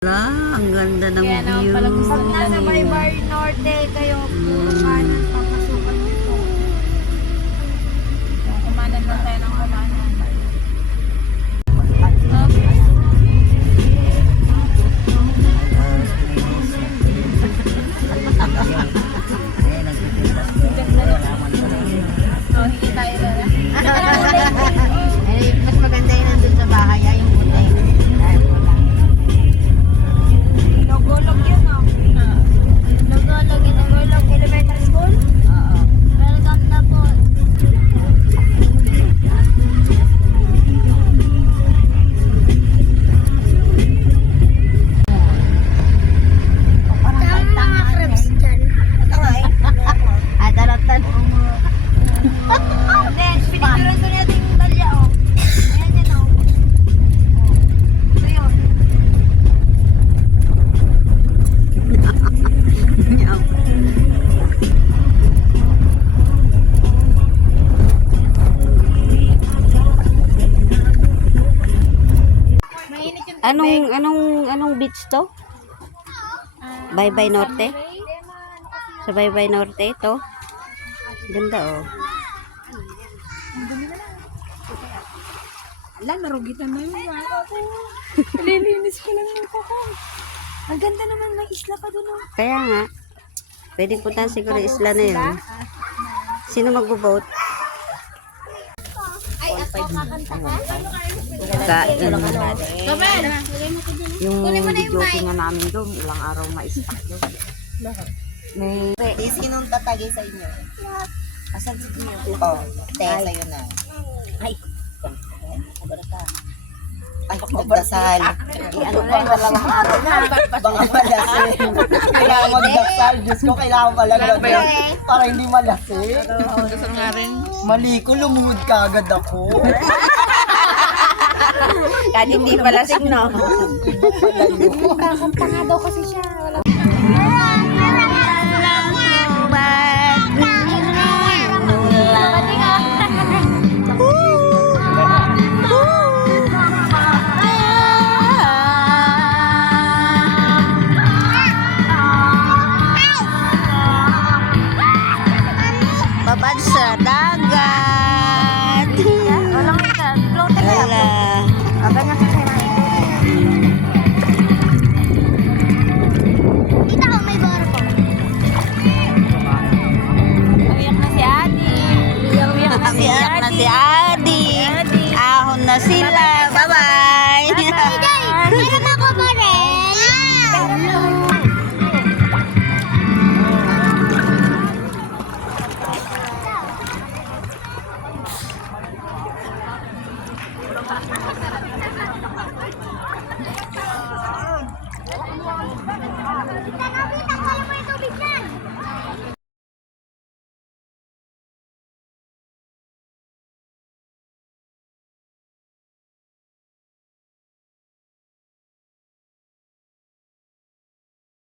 Wala, ang ganda ng Kaya naman view. pala gusto Pag nasa Baybay Norte kayo, puro kanan, papasukan niyo po. Kumanan lang tayo ng kumanan. Oh, hindi tayo na. Mas maganda yun nandun sa bahay, ay yung puti. Logolog yun, no? Logolog yun, Logolog Elementary School? Oo. Welcome na po. Saan mga crabs dyan? Ay, taratan. Then, pinituran ko natin yung talya, oh. Ayan yan, oh. Ito yun. Mainit yung Anong beach to? Baybay Norte? Sa Baybay Norte to? Ganda oh. Ala, narugitan na yung mga ako. Lilinis ko lang yung kuko. Ang ganda naman, may isla ka doon, oh. Kaya nga. Pwedeng puntahan siguro yung isla na yun. Sino magbo-boat? Ay, ako kakanta ka? Yung video nga namin doon, ilang araw ma-stack doon. May Sinong tatagay sa inyo? Asan si Gio? Oh, sa'yo na. Ay. Ay, nagdasal. Ano ba yung dalawang araw na? Baka malasing. Kailangan magdasal. Diyos ko, kailangan pala gano'n. Para hindi malasing. Dasal nga rin. Mali ko, lumuhod ka agad ako. Kahit hindi pala no? Kakanta nga daw kasi siya. Wala. Babad sa dagat. Walang ka. Floating ka. Wala. Ganyan ka siya. Kita ko may barko. Umiyak na si Adi. Umiyak na si Umiyak na si Adi. Adi. Ahon na sila. Bye-bye. Meron ako pa rin. Kita na,